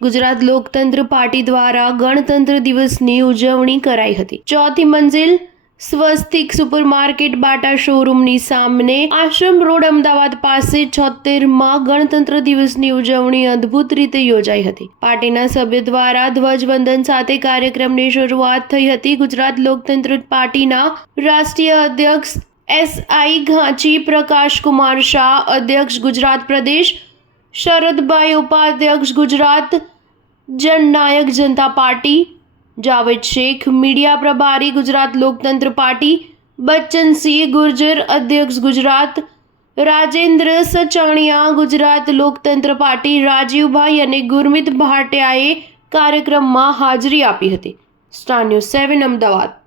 ગુજરાત લોકતંત્ર પાર્ટી દ્વારા ગણતંત્ર દિવસની ઉજવણી કરાઈ હતી। ચોથી મંજિલ સ્વસ્તિક સુપરમાર્કેટ બાટા શોરૂમની સામે આશ્રમ રોડ અમદાવાદ પાસે 76માં ગણતંત્ર દિવસની ઉજવણી અદ્ભુત રીતે યોજાઈ હતી। પાર્ટીના સભ્યો દ્વારા ધ્વજવંદન સાથે કાર્યક્રમની શરૂઆત થઈ હતી। ગુજરાત લોકતંત્ર પાર્ટીના રાષ્ટ્રીય અધ્યક્ષ SI ઘાંચી, પ્રકાશ કુમાર શાહ અધ્યક્ષ ગુજરાત પ્રદેશ, શરદભાઈ ઉપાધ્યક્ષ ગુજરાત જનનાયક જનતા પાર્ટી, જાવેદ શેખ મીડિયા પ્રભારી ગુજરાત લોકતંત્ર પાર્ટી, બચ્ચનસિંહ ગુર્જર અધ્યક્ષ ગુજરાત, રાજેન્દ્ર સચાણિયા ગુજરાત લોકતંત્ર પાર્ટી, રાજીવભાઈ અને ગુરમીત ભાટિયાએ કાર્યક્રમમાં હાજરી આપી હતી। Star news 7 Ahmedabad.